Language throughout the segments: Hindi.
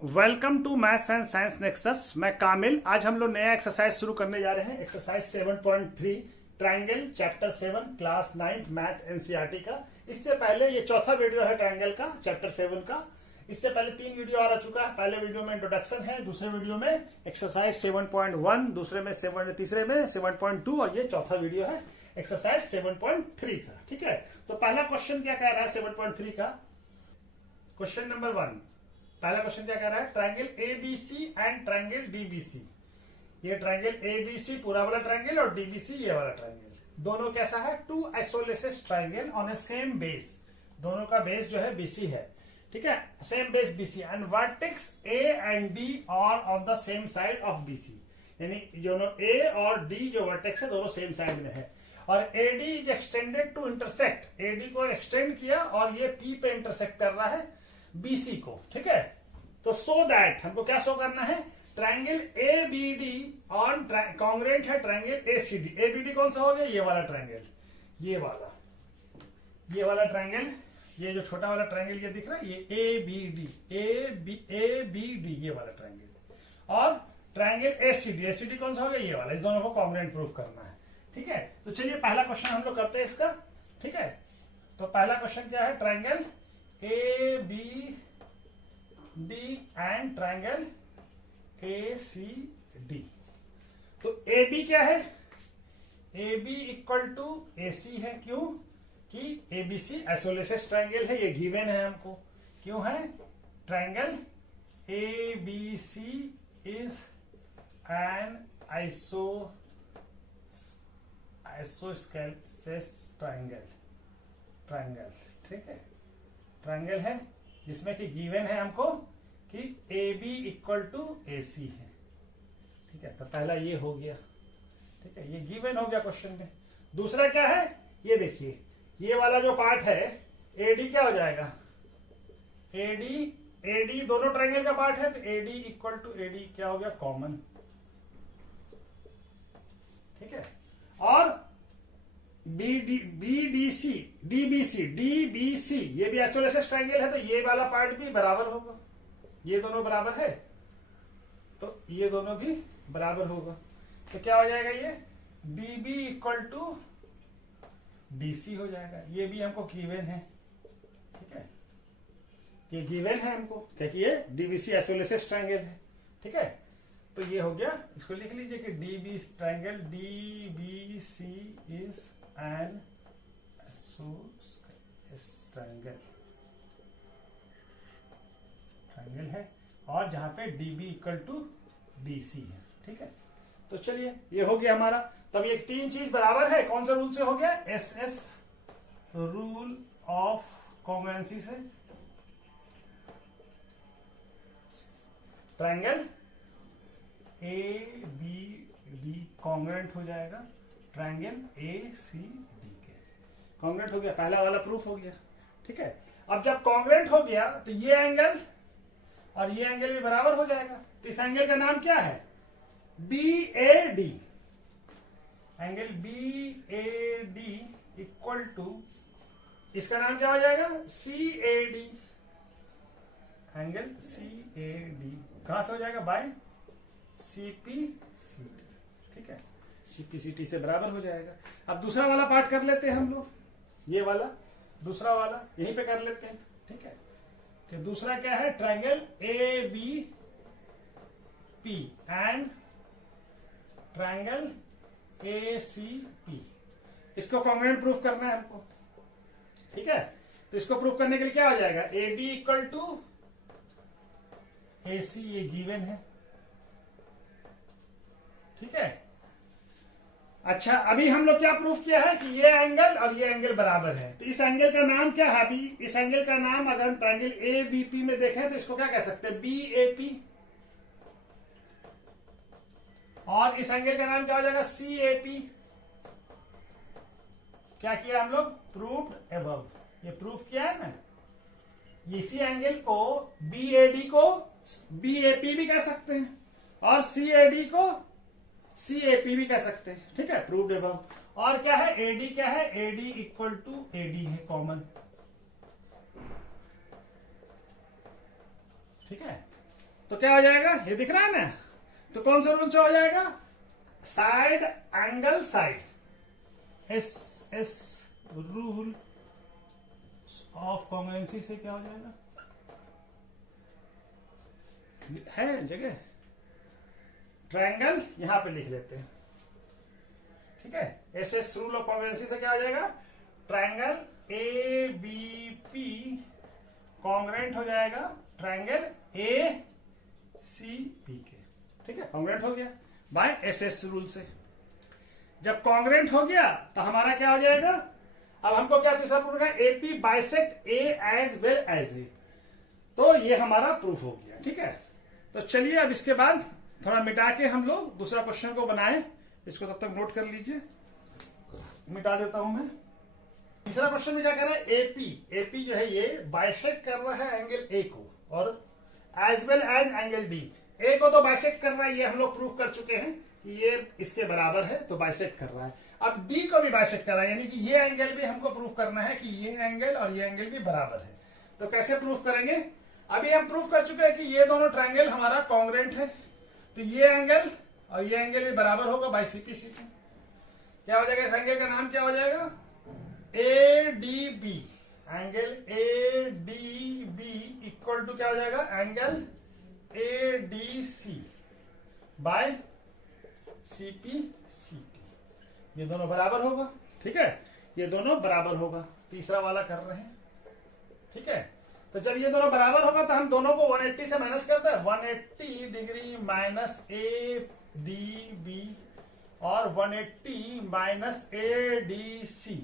Welcome to maths and science nexus. मैं कामिल। आज हम लोग नया एक्सरसाइज शुरू करने जा रहे हैं। Exercise 7.3 triangle chapter 7 class 9 math NCERT का। इससे पहले ये चौथा वीडियो है ट्रायंगल का चैप्टर 7 का। इससे पहले 3 वीडियो आ चुका है। पहले वीडियो में इंट्रोडक्शन है, दूसरे वीडियो में एक्सरसाइज 7.1, दूसरे में तीसरे में 7.2 और ये चौथा वीडियो है एक्सरसाइज 7.3 का। ठीक है, तो पहला क्वेश्चन क्या कह रहा है 7.3 का। क्वेश्चन नंबर 1, पहला क्वेश्चन क्या कह रहा है, triangle ABC and triangle DBC. ये ट्रायंगल एबीसी पूरा वाला ट्रायंगल और डीबीसी ये वाला ट्रायंगल, दोनों कैसा है, two isolated triangle on a same base. दोनों का बेस जो है बीसी है। ठीक है, same base BC and vertex A and D are on the same side of BC. यानी दोनों ए और डी जो वर्टेक्स है दोनों सेम साइड में है। और AD is extended to intersect, AD को एक्सटेंड किया और ये पी पे इंटरसेक्ट कर रहा है बीसी को। ठीक है, तो सो दैट हमको क्या शो करना है, triangle A B D on congruent है triangle A C D. A B D कौन सा हो गया, ये वाला ट्रायंगल, ये वाला ट्रायंगल, ये जो छोटा वाला ट्रायंगल ये दिख रहा है, ये ए बी डी ये वाला ट्रायंगल। और ट्रायंगल ए सी डी कौन सा हो गया, ये वाला। इस दोनों को कॉन्ग्रेंट प्रूफ करना है। ठीक है, तो चलिए पहला क्वेश्चन हम लोग करते हैं इसका। ठीक है, तो पहला क्वेश्चन क्या है, triangle A B D and triangle A C D. तो ए बी क्या है, A B equal to A C है। क्यों कि एबीसी आइसोलेटेड ट्रायंगल है, ये गिवन है हमको। क्यों है, triangle A B C is an isosceles triangle. ठीक है, ट्रायंगल है जिसमें कि गिवन है हमको कि ए B equal to A C है। ठीक है, तो पहला ये हो गया। ठीक है, ये गिवन हो गया क्वेश्चन में। दूसरा क्या है, ये देखिए, ये वाला जो पार्ट है एडी क्या हो जाएगा, एडी दोनों ट्रायंगल का पार्ट है, तो एडी इक्वल टू एडी क्या हो गया, कॉमन। ठीक है, और बीडीसी डीबीसी ये भी आइसोलेटेड ट्रायंगल है, तो ये वाला पार्ट भी बराबर होगा। ये दोनों बराबर है तो ये दोनों भी बराबर होगा। तो क्या हो जाएगा, ये डीबी इक्वल टू डीसी हो जाएगा। ये भी हमको गिवन है। ठीक है, ये गिवन है हमको क्योंकि ये डीबीसी आइसोलेटेड ट्रायंगल है। ठीक है, तो ये हो गया। इसको लिख लीजिए कि dB triangle DBC is an isosceles triangle है, और जहां पे डीबी इक्वल टू डीसी है। ठीक है, तो चलिए ये हो गया हमारा। तब ये 3 चीज बराबर है, कौन सा रूल से हो गया, एसएस रूल ऑफ कॉन्ग्रुएंसी से। Triangle A B D congruent हो जाएगा ट्रायंगल ए सी डी के। कॉन्ग्रुएंट हो गया, पहला वाला प्रूफ हो गया। ठीक है, अब जब कॉन्ग्रुएंट हो गया तो ये एंगल और ये एंगल भी बराबर हो जाएगा। तो इस एंगल का नाम क्या है, B A D. Angle B A D equal to, इसका नाम क्या हो जाएगा, C A D. Angle C A D कहां से हो जाएगा, बाय सीपी सी टी। ठीक है, सीपी सी टी से बराबर हो जाएगा। अब दूसरा वाला पार्ट कर लेते हैं हम लोग, ये वाला दूसरा वाला यहीं पे कर लेते हैं। ठीक है, कि दूसरा क्या है, triangle A B P and triangle A C P. इसको कॉन्ग्रुएंट प्रूफ करना है हमको। ठीक है, तो इसको प्रूफ करने के लिए क्या हो जाएगा, ए बी इक्वल टू ए सी, ये गिवन है। ठीक है, अच्छा अभी हम लोग क्या प्रूफ किया है कि ये एंगल और ये एंगल बराबर है। तो इस एंगल का नाम क्या है, अभी इस एंगल का नाम अगर हम ट्रायंगल ए बी पी में देखें तो इसको क्या कह सकते हैं, बी ए पी। और इस एंगल का नाम क्या हो जाएगा, सी ए पी। क्या किया हम लोग, प्रूव्ड अबव। ये प्रूफ किया है ना। इसी एंगल को बी ए डी को बी ए पी भी कह सकते हैं और सी ए डी को सी ए पी भी कह सकते हैं। ठीक है, प्रूव्ड अबव। और क्या है, एडी क्या है, एडी इक्वल टू एडी है, कॉमन। ठीक है, तो क्या हो जाएगा, ये दिख रहा है ना, तो कौन सा रूल से हो जाएगा, side angle side, S rule of congruency से क्या हो जाएगा, है जगह, ट्रायंगल यहां पे लिख लेते हैं, ठीक है। एस रूल ऑफ कॉन्ग्रुएंसी से क्या हो जाएगा, triangle A B P congruent हो जाएगा ट्रायंगल ए सी पी के, ठीक है, कॉन्ग्रुएंट हो गया बाय एस रूल से। जब कॉन्ग्रुएंट हो गया तो हमारा क्या हो जाएगा, अब हमको क्या तीसरा प्रूफ है, AP bisect A as well as A, तो ये हमारा प्रूफ हो गया, ठीक है। तो चलिए अब इसके बाद थोड़ा मिटा के हम लोग दूसरा क्वेश्चन को बनाएं, इसको तब तक नोट कर लीजिए, मिटा देता हूं मैं। तीसरा क्वेश्चन में क्या कर रहा है, एपी जो है ये बाइसेक्ट कर रहा है एंगल ए को, और as well as angle D, A को तो बाइसेक्ट कर रहा है, ये हम लोग प्रूफ कर चुके हैं कि ये इसके बराबर है, तो बाइसेक्ट कर रहा है। अब डी को भी बाइसेक्ट कर रहा है, यानी कि ये एंगल भी हमको प्रूफ करना है कि ये एंगल और ये एंगल भी बराबर है। तो कैसे प्रूफ करेंगे, अभी हम प्रूफ कर चुके हैं कि ये दोनों ट्रायंगल हमारा कॉन्ग्रुएंट है, तो ये एंगल और ये एंगल भी बराबर होगा बाय सीपी सीपी। क्या हो जाएगा, इस एंगल का नाम क्या हो जाएगा, A D B, angle A D B equal to क्या हो जाएगा, angle A D C by CP CT, ये दोनों बराबर होगा, ठीक है, ये दोनों बराबर होगा, तीसरा वाला कर रहे हैं, ठीक है। तो जब ये दोनों बराबर होगा तो हम दोनों को 180 से माइनस करते हैं, 180 degree minus A D B और 180 माइनस ए डी सी,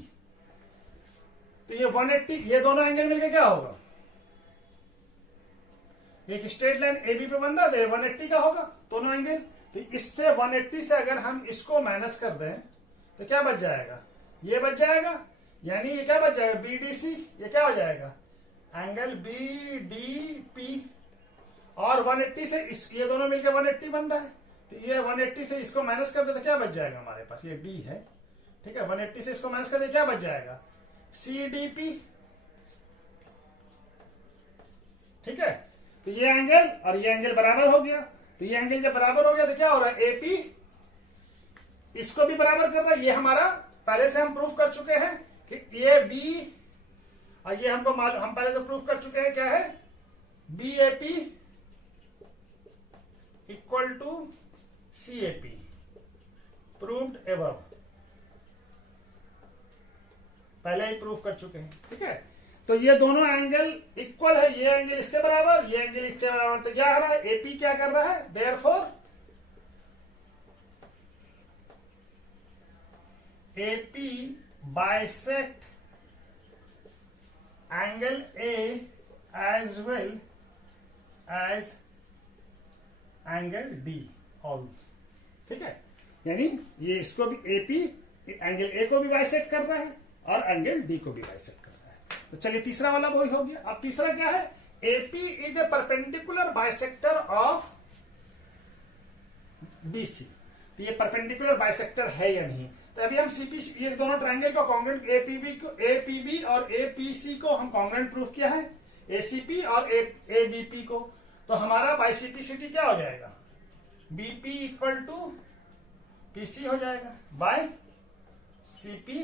तो ये 180, ये दोनों एंगल मिलके क्या होगा, एक स्ट्रेट लाइन ए बी पे बन रहा है, तो ये 180 का होगा दोनों एंगल, तो इससे 180 से अगर हम इसको माइनस कर दें तो क्या बच जाएगा, ये बच जाएगा, यानी ये क्या बच जाएगा, बी डी सी, ये क्या हो जाएगा, एंगल बी डी पी, और 180 से ये दोनों मिलकर 180 बन रहा है, तो ये 180 से इसको माइनस कर दे तो क्या बच जाएगा हमारे पास, ये डी है, ठीक है, 180 से इसको माइनस कर दे क्या बच जाएगा, सी डी पी, ठीक है। तो ये एंगल और ये एंगल बराबर हो गया, तो ये एंगल जब बराबर हो गया तो क्या हो रहा है, एपी इसको भी बराबर कर रहा है, ये हमारा पहले से हम प्रूफ कर चुके हैं कि ये बी, और ये हमको मालूम, हम पहले से प्रूफ कर चुके हैं क्या है, B A P equal to C A P, proved above, पहले ही प्रूफ कर चुके हैं, ठीक है। तो ये दोनों एंगल इक्वल है, ये एंगल इसके बराबर, ये एंगल इसके बराबर, तो क्या हो रहा है, एपी क्या कर रहा है, therefore AP bisect angle A as well as angle D all, ठीक है, यानी ये इसको भी एपी एंगल ए को भी बाइसेक्ट कर रहा है और एंगल डी को भी बाइसेक्ट कर रहा है। तो चलिए तीसरा वाला वही हो गया। अब तीसरा क्या है, AP is a perpendicular bisector of BC, तो ये परपेंडिकुलर बाइसेक्टर है या नहीं, तो अभी हम सीपी, ये दोनों ट्रायंगल को कॉन्ग्रुएंट एपीबी और एपीसी को हम कॉन्ग्रुएंट प्रूफ किया है, एसीपी और एबीपी को, तो हमारा बाय सीपीसीटी क्या हो जाएगा, बीपी इक्वल टू पीसी हो जाएगा बाय सीपी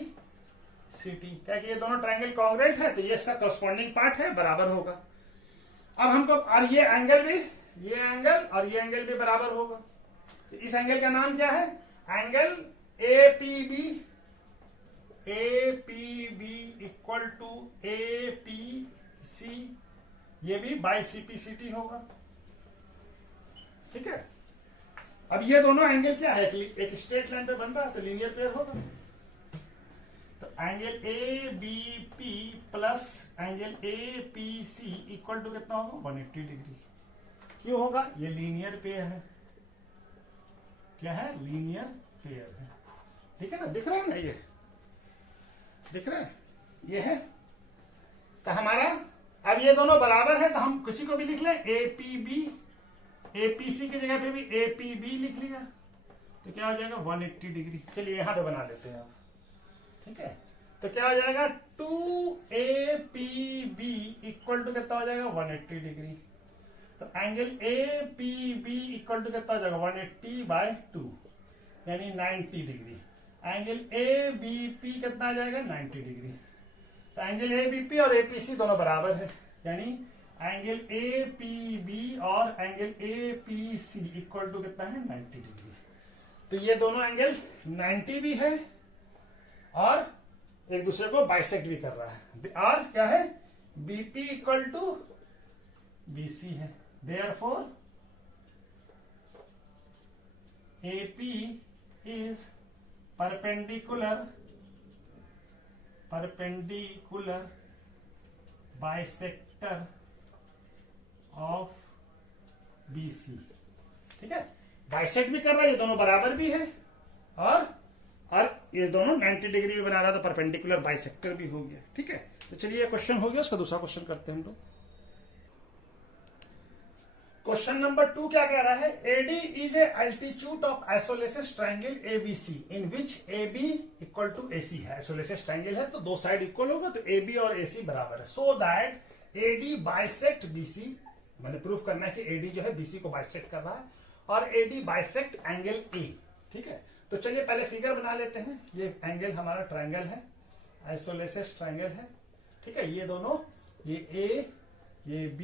सीटी, क्या कि ये दोनों ट्रायंगल कॉन्ग्रुएंट है, तो ये इसका करस्पॉन्डिंग पार्ट है, बराबर होगा। अब हमको, और ये एंगल भी, ये एंगल और ये एंगल भी बराबर होगा, तो इस एंगल का नाम क्या है, angle APB, APB equal to APC, ये भी बाय सीपीसीटी होगा, ठीक है। अब ये दोनों एंगल क्या है, एक स्ट्रेट लाइन पे बन रहा है तो लीनियर पेयर होगा, तो angle A B P plus angle A P C equal to कितना होगा, 180 डिग्री। क्यों होगा, ये लीनियर पेयर है, क्या है, लीनियर पेयर है, ठीक है ना, दिख रहा है ना, ये दिख रहा है, ये है। तो हमारा अब ये दोनों बराबर है, तो हम किसी को भी लिख लें, एपीबी, एपीसी की जगह पे भी एपीबी लिख लिया, तो क्या हो जाएगा 180 डिग्री। चलिए यहां पे बना लेते हैं आप, ठीक है। तो क्या हो जाएगा 2 APB इक्वल टू कितना हो जाएगा 180 डिग्री। तो angle A P B equal to कितना हो जाएगा 180/2 यानी 90 degree. Angle A B P कितना आ जाएगा 90 डिग्री। तो एंगल ए बी पी और ए पी सी दोनों बराबर है, यानी एंगल ए पी बी और angle A P C equal to कितना है 90 डिग्री। तो ये दोनों एंगल 90 भी है और एक दूसरे को बाइसेक्ट भी कर रहा है। और क्या है बीपी इक्वल टू बीसी है। Therefore AP is perpendicular bisector of BC। ठीक है, बाइसेक्ट भी कर रहा है, ये दोनों बराबर भी है और ये दोनों 90 डिग्री भी बना रहा था, परपेंडिकुलर बाइसेक्टर भी हो गया। ठीक है, तो चलिए क्वेश्चन हो गया, उसका दूसरा क्वेश्चन करते हैं हम लोग। क्वेश्चन नंबर 2 क्या कह रहा है, AD is a altitude of isosceles triangle ABC in which AB equal to AC है। isosceles triangle है तो दो साइड इक्वल होगा, तो AB और AC बराबर है। so that AD bisect BC, मैंने प्रूफ करना है कि AD जो है BC को बाइसेक्ट कर रहा है और AD बाइसेक्ट एंगल A। ठीक है, तो चलिए पहले फिगर बना लेते हैं। ये एंगल हमारा ट्रायंगल है, आइसोलेसिस ट्रायंगल है। ठीक है, ये दोनों, ये A, ये B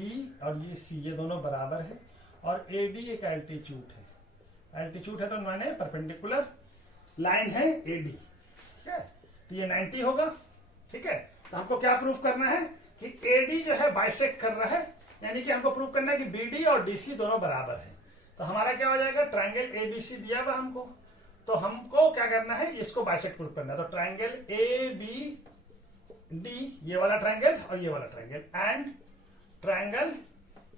और ये C, ये दोनों बराबर है और AD एक एल्टीट्यूड है। एल्टीट्यूड है तो माने परपेंडिकुलर लाइन है AD। ठीक है, तो ये 90 होगा। ठीक है, तो हमको क्या प्रूफ करना है कि AD जो है बाइसेक्ट कर रहा है, यानी कि हमको प्रूफ करना है कि BD और DC दोनों बराबर है। तो हमारा क्या हो जाएगा, ट्रायंगल ABC दिया हुआ हमको, तो हमको क्या करना है, इसको बाइसेक्ट प्रूफ करना है। तो ट्रायंगल ABD, ये वाला ट्रायंगल और ये वाला triangle, and triangle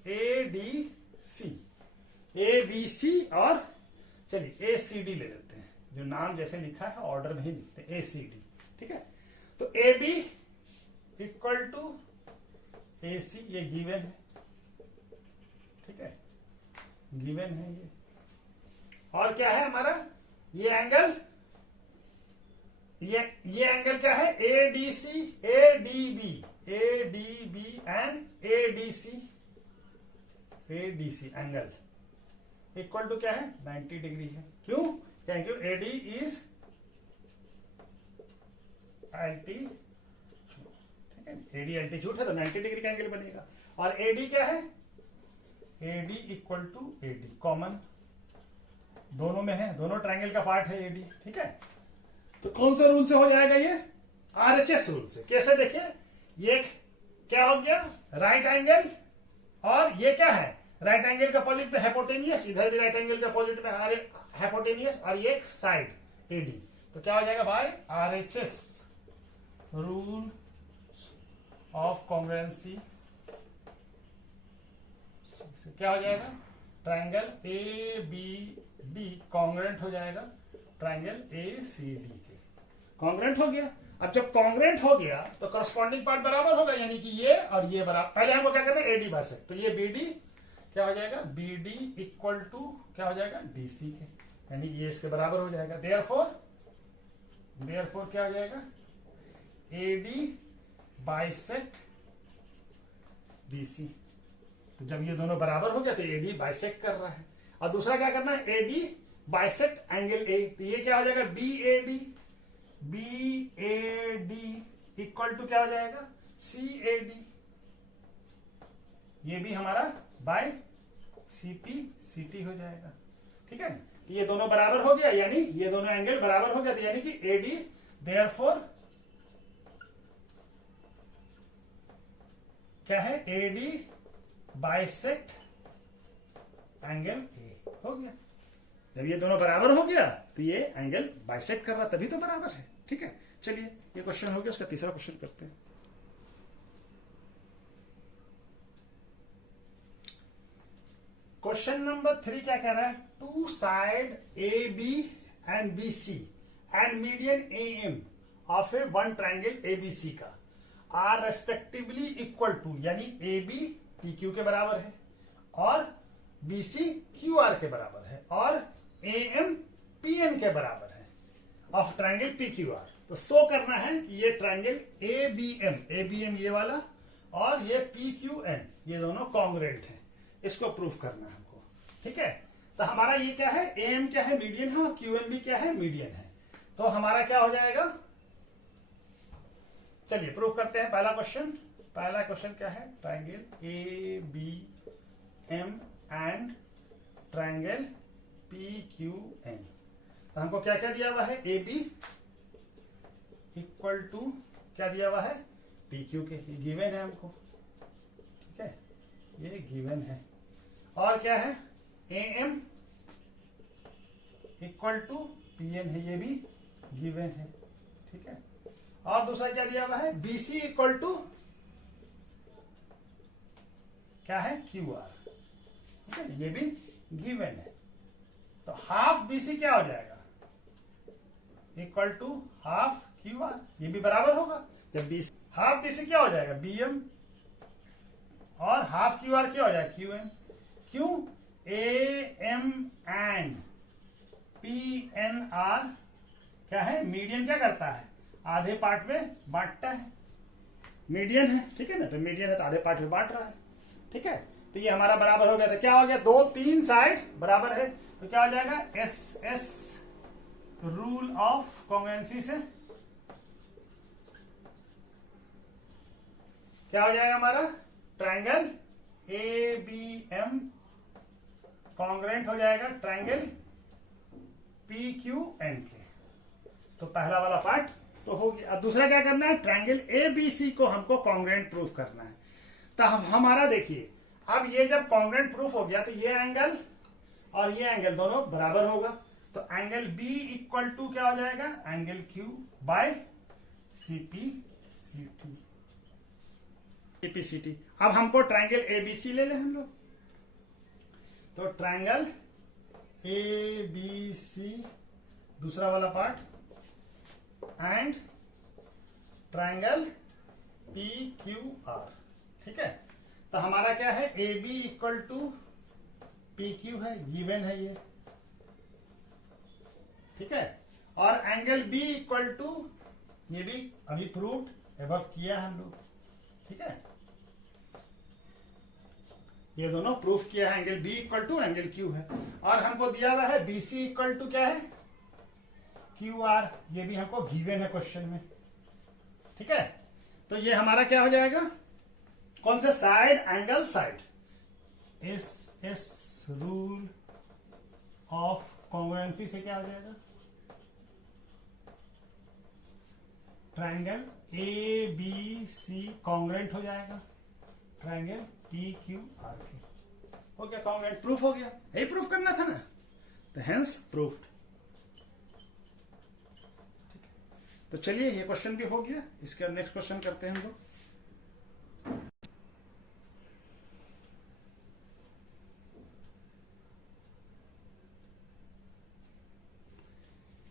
ADC, ABC और चलिए ACD ले लेते हैं, जो नाम जैसे लिखा है ऑर्डर नहीं लिखते, ACD। ठीक है, तो AB इक्वल टू AC, ये गिवन है। ठीक है, गिवन है ये। और क्या है हमारा ये एंगल, ये एंगल क्या है, ADC, ADB and ADC angle equal to क्या है 90 डिग्री है। क्यों, क्योंकि AD इज एल्टीट्यूड। ठीक है, AD एल्टीट्यूड है तो 90 डिग्री का एंगल बनेगा। और AD क्या है, AD equal to AD, common दोनों में है, दोनों ट्रायंगल का पार्ट है AD। ठीक है, तो कौन सा रूल से हो जाएगा ये, RHS रूल से। कैसे, देखिए ये क्या हो गया राइट एंगल, और ये क्या है राइट एंगल का अपोजिट में हाइपोटेनियस, इधर भी राइट एंगल का अपोजिट में हाइपोटेनियस, और ये एक साइड AD। तो क्या हो जाएगा भाई, RHS रूल ऑफ कॉन्ग्रुएंसी क्या हो जाएगा, ट्रायंगल ABD कॉन्ग्रुएंट हो जाएगा ट्रायंगल ACD के। कॉन्ग्रुएंट हो गया। अब जब कॉन्ग्रुएंट हो गया तो करस्पॉन्डिंग पार्ट बराबर होगा, यानी कि ये और ये बराबर। पहले हमको क्या करना है, AD बाइसेक्ट, तो ये BD क्या हो जाएगा, BD इक्वल टू क्या हो जाएगा DC के, यानी ये इसके बराबर हो जाएगा। देयरफॉर क्या हो जाएगा, AD बाइसेक्ट BC। तो जब ये दोनों बराबर हो गया तो AD बाइसेक्ट कर रहा है। और दूसरा क्या करना है, AD बाइसेक्ट एंगल A, तो ये क्या हो जाएगा BAD इक्वल टू क्या हो जाएगा CAD, ये भी हमारा बाय CT हो जाएगा। ठीक है, ये दोनों बराबर हो गया, यानी ये दोनों एंगल बराबर हो गया, तो यानी कि AD देयरफॉर क्या है, AD बाइसेक्ट एंगल A हो गया। जब ये दोनों बराबर हो गया तो ये एंगल बाइसेक्ट कर रहा, तभी तो बराबर है। ठीक है, चलिए ये क्वेश्चन हो गया, उसका तीसरा क्वेश्चन करते हैं। क्वेश्चन नंबर 3 क्या कह रहा है, two side AB and BC and median AM of a one triangle ABC का आर रेस्पेक्टिवली इक्वल टू, यानी AB PQ के बराबर है और BC QR के बराबर है और AM PN के बराबर है ऑफ ट्रायंगल PQR। तो शो करना है कि ये ट्रायंगल ABM ये वाला और ये PQN ये दोनों कॉन्ग्रुएंट हैं। इसको प्रूफ करना है हमको। ठीक है, तो हमारा ये क्या है, एम क्या है, मीडियन है, और क्यू एम भी क्या है, मीडियन है। तो हमारा क्या हो जाएगा, चलिए प्रूफ करते हैं। पहला क्वेश्चन क्या है, triangle A B M and triangle P Q N. तो हमको क्या क्या दिया हुआ है, ए बी इक्वल टू क्या दिया हुआ है, पी क्यू के, ये गिवन है हमको। ठीक है, ये गिवन है। और क्या है, A M equal to P N है, ये भी गिवन है। ठीक है, और दूसरा क्या दिया हुआ है, बी सी इक्वल टू क्या है, क्यू आर। ठीक है, ये भी गिवन है। तो हाफ बी सी क्या हो जाएगा, equal to half Q R, ये भी बराबर होगा। जब बी हाफ बी सी क्या हो जाएगा, बी एम, और हाफ क्यू आर क्या हो जाएगा, क्यू एम। क्यों, A M and P N are क्या है, मीडियन क्या करता है, आधे पार्ट में बांटता है, मीडियन है। ठीक है ना, तो मीडियन है तो आधे पार्ट में बांट रहा है। ठीक है, तो ये हमारा बराबर हो गया। तो क्या हो गया, 2 3 साइड बराबर है, तो क्या हो जाएगा, S S rule of congruency से क्या हो जाएगा हमारा, triangle A B M congruent हो जाएगा ट्राइंगल पी क्यू एन के। तो पहला वाला पार्ट तो हो गया। अब दूसरा क्या करना है, ट्राइंगल ए बी सी को हमको कॉन्ग्रुएंट प्रूफ करना है। तो हमारा देखिए, अब ये जब कॉन्ग्रुएंट प्रूफ हो गया तो ये एंगल और ये एंगल दोनों बराबर होगा। तो एंगल बी इक्वल टू क्या हो जाएगा, एंगल क्यू बाय सीपी सीटी, सीपी सीटी। अब हमको ट्राइंगल ए बी सी ले लें हम लोग। तो ट्राइंगल ए बी सी दूसरा वाला part and triangle P Q R. ठीक है, तो हमारा क्या है, A B equal to P Q है, गिवन है ये। ठीक है, और एंगल बी इक्वल टू, ये भी अभी प्रूव्ड एबव किया हम लोग। ठीक है, ये दोनों प्रूफ किया है, angle B equal to angle Q है। और हमको दिया हुआ है बी सी इक्वल टू क्या है, क्यू आर, ये भी हमको गिवन है क्वेश्चन में। ठीक है, तो ये हमारा क्या हो जाएगा, कौन से side, angle side, S S rule of congruency से क्या हो जाएगा, triangle A B C congruent हो जाएगा ट्राइंगल पी क्यू आर के। हो गया कॉन्ग्रुएंट, प्रूफ हो गया। यही प्रूफ करना था ना, तो हेंस प्रूफ्ड। तो चलिए ये क्वेश्चन भी हो गया, इसके बाद नेक्स्ट क्वेश्चन करते हैं हम लोग।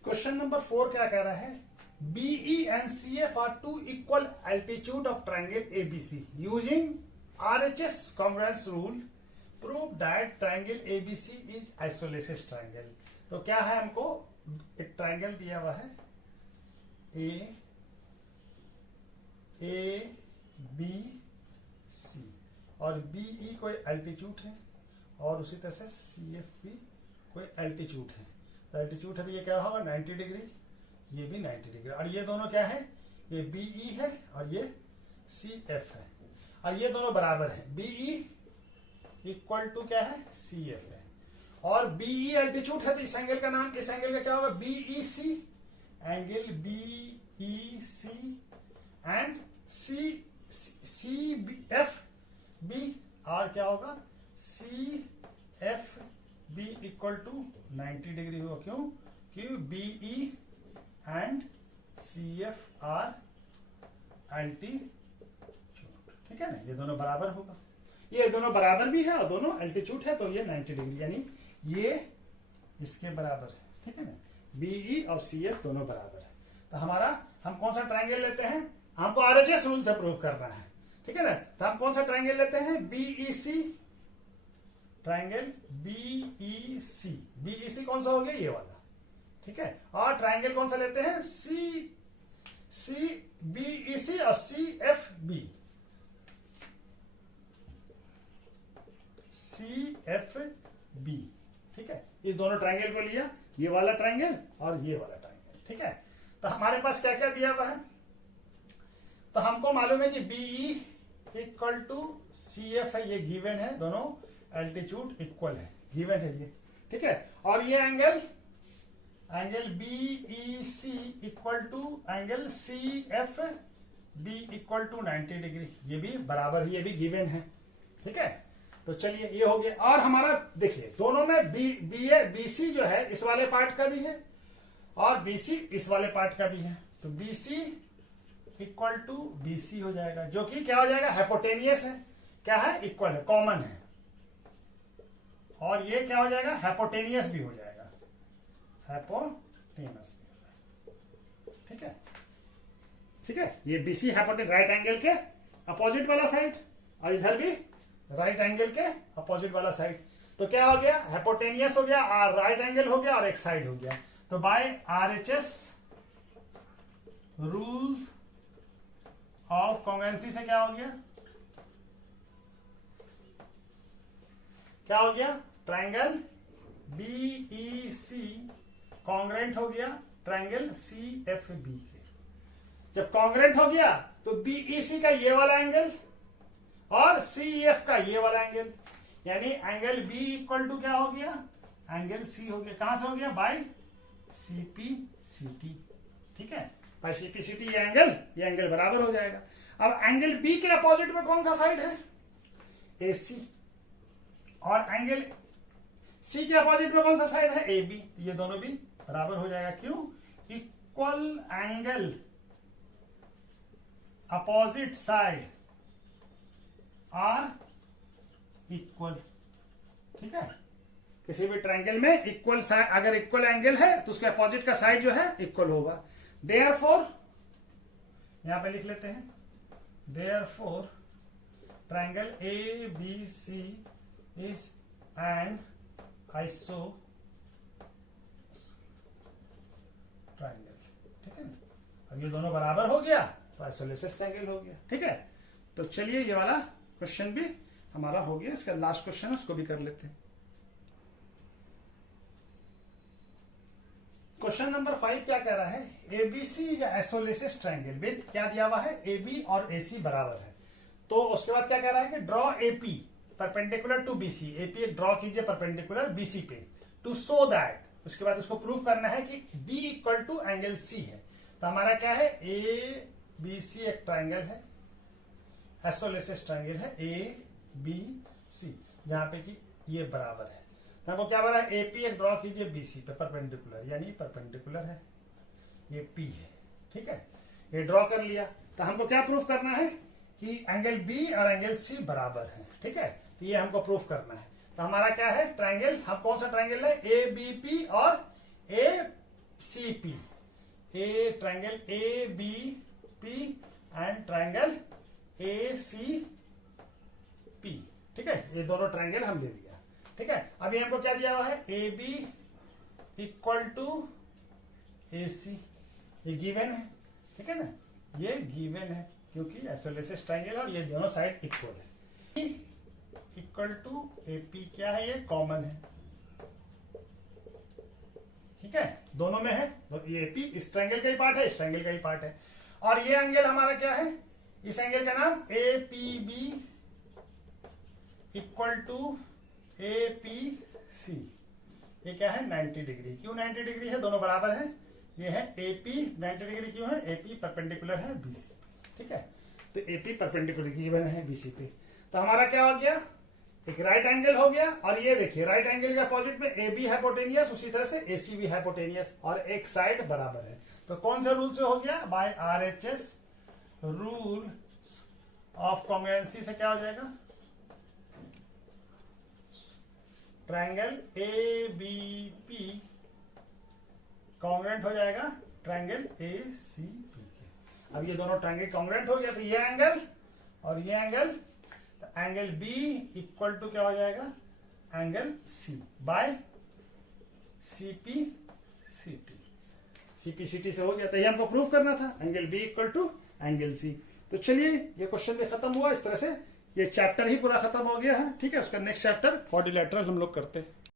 क्वेश्चन नंबर 4 क्या कह रहा है, BE and CF are two equal altitude of triangle ABC. Using RHS congruence rule, prove that triangle ABC is isosceles triangle. तो क्या है, हमको एक ट्राइंगल दिया हुआ है ए बी सी, और BE कोई एल्टीट्यूड है और उसी तरह से CF भी कोई एल्टीट्यूड है। तो एल्टीट्यूड है तो ये क्या होगा, 90 डिग्री, ये भी 90 डिग्री। और ये दोनों क्या है, ये BE है और ये CF है, और ये दोनों बराबर है। BE इक्वल टू क्या है, CF है, और BE एल्टीट्यूड है तो इस एंगल का नाम, इस एंगल का क्या होगा, BEC, angle BEC and CFB, और क्या होगा, CFB इक्वल टू 90 डिग्री होगा। क्यों, क्यों BE and CF are altitude. ठीक है ना, ये दोनों बराबर होगा, ये दोनों बराबर भी है और दोनों एल्टीट्यूड है, तो ये 90 डिग्री, यानी ये इसके बराबर है। ठीक है ना, BE और CF दोनों बराबर है। तो हमारा, हम कौन सा ट्राइंगल लेते हैं, हमको RHS रूल से प्रूव करना है। ठीक है ना, तो हम कौन सा ट्राइंगल लेते हैं, BEC, ट्राइंगल BEC। BEC कौन सा हो गया, ये वाला। ठीक है, और ट्राइंगल कौन सा लेते हैं, BEC और CFB। CFB। ठीक है, ये दोनों ट्राइंगल को लिया, ये वाला ट्राइंगल और ये वाला ट्राइंगल। ठीक है, तो हमारे पास क्या क्या दिया हुआ है, तो हमको मालूम है कि BE इक्वल टू CF है, ये गिवन है, दोनों एल्टीट्यूड इक्वल है, गिवन है ये। ठीक है, और ये angle BEC equal to angle CFB equal to 90 degree, ये भी बराबर है, ये भी गिवन है। ठीक है, तो चलिए ये हो गया। और हमारा देखिए दोनों में BC जो है इस वाले पार्ट का भी है और BC इस वाले पार्ट का भी है, तो BC इक्वल टू BC हो जाएगा, जो कि क्या हो जाएगा, हाइपोटेनियस है। क्या है, इक्वल है, कॉमन है। और ये क्या हो जाएगा, हाइपोटेनियस भी हो जाएगा, हाइपोटेनस। ठीक है, ठीक है, ये BC हाइपोटेनस राइट एंगल के अपोजिट वाला साइड, और इधर भी राइट एंगल के अपोजिट वाला साइड। तो क्या हो गया, हाइपोटेनियस हो गया और राइट एंगल हो गया और एक साइड हो गया। तो by RHS rules of congruency से क्या हो गया, क्या हो गया, ट्रायंगल BEC कॉन्ग्रुएंट हो गया ट्रायंगल CFB के। जब कॉन्ग्रुएंट हो गया तो BEC का ये वाला एंगल और CF का ये वाला एंगल, यानी एंगल B इक्वल टू क्या हो गया, एंगल C हो गया। कहां से हो गया, बाय CPCT। ठीक है, बाय CPCT ये एंगल बराबर हो जाएगा। अब एंगल B के अपोजिट में कौन सा साइड है, AC, और एंगल C के अपोजिट में कौन सा साइड है, AB। ये दोनों भी बराबर हो जाएगा। क्यों, equal angle opposite side are equal. ठीक है, किसी भी ट्रायंगल में इक्वल साइड, अगर इक्वल एंगल है तो उसके अपोजिट का साइड जो है इक्वल होगा। देयरफॉर यहां पे लिख लेते हैं, therefore triangle ABC is an iso triangle. ठीक है, अब ये दोनों बराबर हो गया तो आइसोलेसिस ट्रायंगल हो गया। ठीक है, तो चलिए ये वाला क्वेश्चन भी हमारा हो गया। इसका लास्ट क्वेश्चन है, उसको भी कर लेते हैं। क्वेश्चन नंबर 5 क्या कह रहा है, ABC या आइसोलेसिस ट्रायंगल विद क्या दिया हुआ है, AB और AC बराबर है। तो उसके बाद क्या कह रहा है कि draw AP perpendicular to BC, AP एक ड्रॉ कीजिए परपेंडिकुलर BC पे, टू शो दैट, उसके बाद उसको प्रूव करना है कि B equal to angle C है। तो हमारा क्या है, ABC एक ट्रायंगल है, आइसोलेसिस ट्रायंगल है ABC, जहां पे कि ये बराबर है। तो हमको क्या बना है, AP एक ड्रॉ कीजिए BC पे परपेंडिकुलर, यानी परपेंडिकुलर है, ये P है। ठीक है, ये ड्रॉ कर लिया। तो हमको क्या प्रूफ करना है कि एंगल B और एंगल C बराबर है। ठीक है, तो ये हमको प्रूफ करना है। तो हमारा क्या है, ट्रायंगल, हम कौन सा ट्रायंगल है, ABP और ACP, triangle ABP and triangle ACP। ठीक है, ये दोनों ट्रायंगल हम ले लिया। ठीक है, अभी हमको क्या दिया हुआ है, AB इक्वल टू AC, ये गिवन है। ठीक है ना, ये गिवन है क्योंकि आइसोलेसिस ट्रायंगल और ये दोनों साइड इक्वल है। इक्वल टू AP क्या है, ये कॉमन है। ठीक है, दोनों में है, तो ये AP इस ट्रायंगल का ही पार्ट है, इस ट्रायंगल का ही पार्ट है। और ये एंगल हमारा क्या है, इस एंगल का नाम APB इक्वल टू APC, ये क्या है, 90 डिग्री। क्यों 90 डिग्री है, दोनों बराबर है। ये है AP 90 डिग्री, क्यों है, AP परपेंडिकुलर है BC। ठीक है, तो AP परपेंडिकुलर गिवन है BC पे। तो हमारा क्या हो गया, एक राइट एंगल हो गया, और ये देखिए राइट एंगल के अपोजिट में AB हाइपोटेनियस, उसी तरह से AC भी हाइपोटेनियस, और एक साइड बराबर है। तो कौन सा रूल से हो गया, by RHS rule of congruency से क्या हो जाएगा, ट्रायंगल ABP कॉन्ग्रुएंट हो जाएगा ट्रायंगल ACP के। अब ये दोनों ट्रायंगल कॉन्ग्रुएंट हो गया, तो ये एंगल और ये एंगल, तो एंगल B इक्वल टू क्या हो जाएगा, एंगल C बाय CPCT से हो गया। तो ये हमको प्रूव करना था, angle B equal to angle C। तो चलिए ये क्वेश्चन भी खत्म हुआ। इस तरह से ये चैप्टर ही पूरा खत्म हो गया है। ठीक है, उसका नेक्स्ट चैप्टर क्वाड्रिलेटरल हम लोग करते हैं।